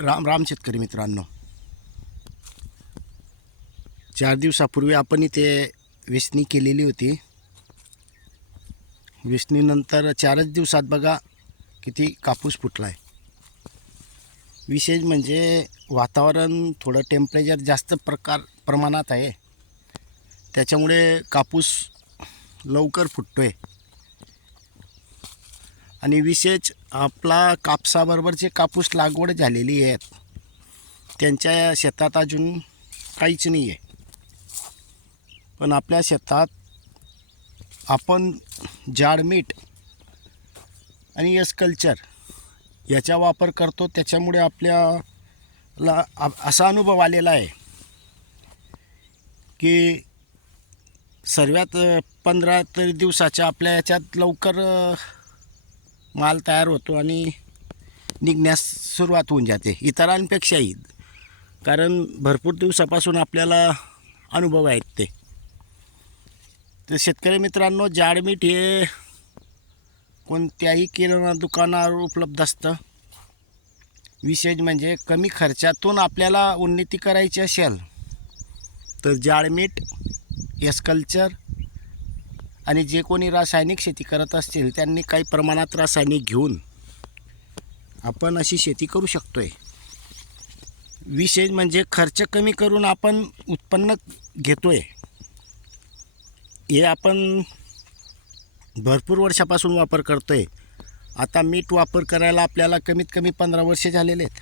राम राम शेतकरी मित्रांनो. चार दिवसापूर्वी आपण इथे वेचणी केलेली होती. वेचणीनंतर चारच दिवसात बघा किती कापूस फुटला आहे विशेष म्हणजे वातावरण थोडं टेम्परेचर जास्त प्रकार प्रमाणात आहे. त्याच्यामुळे कापूस लवकर फुटतो आहे आणि विशेष आपला कापसाबरोबर जे कापूस लागवड झालेली आहेत त्यांच्या शेतात अजून काहीच नाही आहे पण आपल्या शेतात आपण जाडमीठ आणि यस कल्चर याचा वापर करतो त्याच्यामुळे आपल्याला असा अनुभव आलेला आहे की सर्वात पंधरा तरी दिवसाच्या आपल्या याच्यात लवकर माल तयार होतो आणि निघण्यास सुरुवात होऊन जाते. इतरांपेक्षाही. कारण भरपूर दिवसापासून आपल्याला अनुभव आहेत ते. तर शेतकरी मित्रांनो जाडमीठ हे कोणत्याही किराणा दुकानावर उपलब्ध असतं. विशेष म्हणजे कमी खर्चातून आपल्याला उन्नती करायची असेल तर जाडमीठ एसकल्चर आणि जे कोणी रासायनिक शेती करत असतील त्यांनी काही प्रमाणात रासायनिक घेऊन आपण अशी शेती करू शकतो आहे विशेष म्हणजे खर्च कमी करून आपण उत्पन्न घेतो आहे हे आपण भरपूर वर्षापासून वापर करतो आहे आता मीठ वापर करायला आपल्याला कमीत कमी पंधरा वर्षे झालेले आहेत.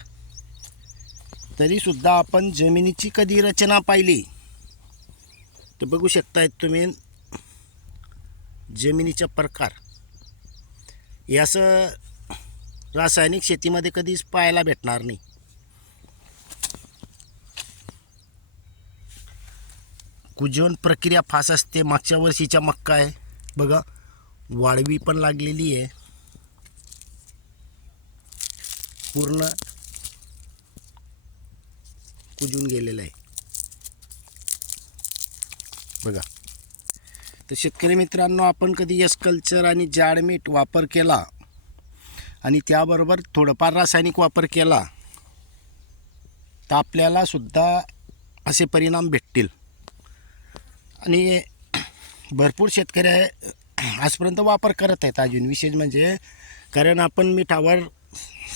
तरीसुद्धा आपण जमिनीची कधी रचना पाहिली? तर बघू शकतायत तुम्ही जमिनीचा प्रकार. हे असं रासायनिक शेतीमध्ये कधीच पाहायला भेटणार नाही. कुजवण प्रक्रिया फास असते मागच्या वर्षीच्या मक्का आहे. बघा वाळवी पण लागलेली आहे. पूर्ण कुजून गेलेलं आहे. बघा. तर शेतकरी मित्रांनो आपण कधी यस कल्चर आणि जाडमीठ वापर केला आणि त्याबरोबर थोडंफार रासायनिक वापर केला तर आपल्याला सुद्धा असे परिणाम भेटतील. आणि भरपूर शेतकरी आहे, आजपर्यंत वापर करत आहेत अजून. विशेष म्हणजे कारण आपण मिठावर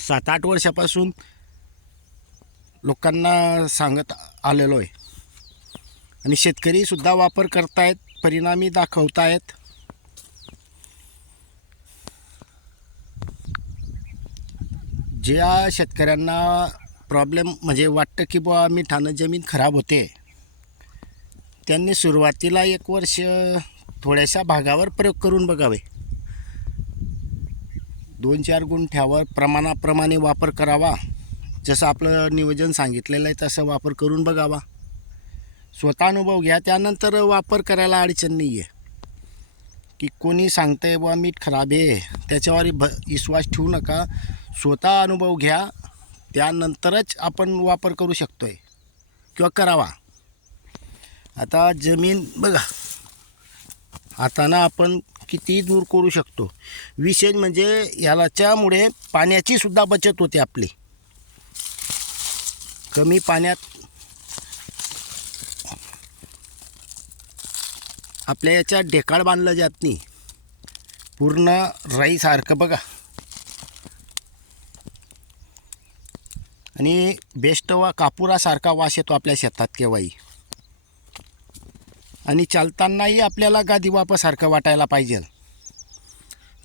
सात आठ वर्षापासून लोकांना सांगत आलेलो आहे. आणि शेतकरीसुद्धा वापर करतायत. परिणामी दाखवतायत. ज्या शेतकऱ्यांना प्रॉब्लेम म्हणजे वाटतं की बुवा मिठानं जमीन खराब होते. त्यांनी सुरुवातीला एक वर्ष थोड्याशा भागावर प्रयोग करून बघावे. दोन चार गुंठ्यावर प्रमाणाप्रमाणे वापर करावा. जसं आपलं नियोजन सांगितलेलं आहे तसं वापर करून बघावा. स्वतः अनुभव घ्या. त्यानंतर वापर करायला अडचण नाही आहे की कोणी सांगतंय बुवा मीठ खराब आहे. त्याच्यावर भ विश्वास ठेवू नका. स्वतः अनुभव घ्या. त्यानंतरच आपण वापर करू शकतो आहे किंवा करावा. आता जमीन बघा. हाताना आपण किती दूर करू शकतो. विशेष म्हणजे यालाच्यामुळे पाण्याची सुद्धा बचत होते आपली. कमी पाण्यात आपल्या याच्यात ढेकाळ बांधलं जात नाही. पूर्ण राईसारखं बघा. आणि बेस्ट वा कापुरासारखा वास येतो आपल्या शेतात केव्हाही. आणि चालतानाही आपल्याला गादी वापासारखं वाटायला पाहिजे.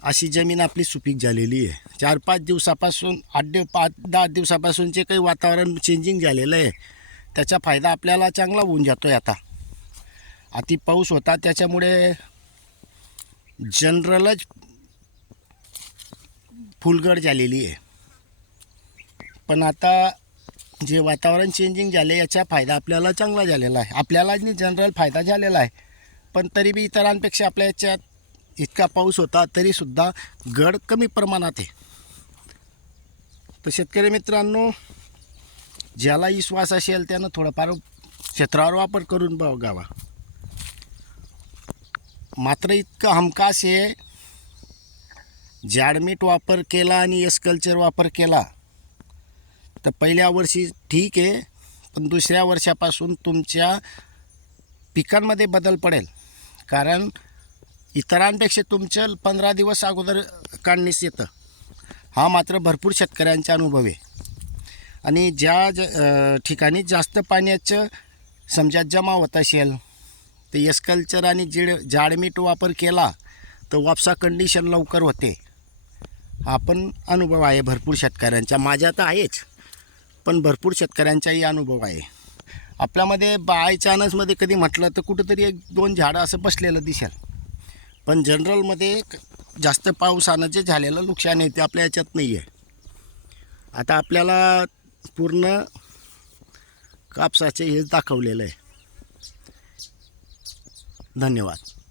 अशी जमीन आपली सुपीक झालेली आहे. चार पाच दिवसापासून आठ दिव पाच दहा दिवसापासूनचे काही वातावरण चेंजिंग झालेलं आहे. त्याचा फायदा आपल्याला चांगला होऊन जातो आहे आता. अति पाऊस होता त्याच्यामुळे जनरलच फुलगड झालेली आहे. पण आता जे वातावरण चेंजिंग झाले याचा फायदा आपल्याला चांगला झालेला आहे. आपल्याला नाही जनरल फायदा झालेला आहे. पण तरी बी इतरांपेक्षा आपल्या याच्यात इतका पाऊस होता तरीसुद्धा गड कमी प्रमाणात आहे. तर शेतकरी मित्रांनो ज्याला विश्वास असेल त्यानं थोडंफार क्षेत्रावर वापर करून बघावा. मात्र इतकं हमखास आहे जाडमीठ वापर केला आणि एस कल्चर वापर केला तर पहिल्या वर्षी ठीक आहे पण दुसऱ्या वर्षापासून तुमच्या पिकांमध्ये बदल पडेल. कारण इतरांपेक्षा तुमचं पंधरा दिवस अगोदर काढणीस येतं. हा मात्र भरपूर शेतकऱ्यांचा अनुभव आहे. आणि ज्या ज ठिकाणी जास्त पाण्याचं समजा जमा होत असेल तर एसकल्चर आणि जिड जाडमीठ वापर केला तर वापसा कंडिशन लवकर होते. हा पण अनुभव आहे भरपूर शेतकऱ्यांचा. माझ्या तर आहेच पण भरपूर शेतकऱ्यांचाही अनुभव आहे. आपल्यामध्ये बाय चानसमध्ये कधी म्हटलं तर कुठंतरी एक दोन झाडं असं बसलेलं दिसेल. पण जनरलमध्ये जास्त पावसानं जे झालेलं नुकसान आहे ते आपल्या याच्यात नाही आहे आता आपल्याला पूर्ण कापसाचे हे दाखवलेलं आहे. धन्यवाद.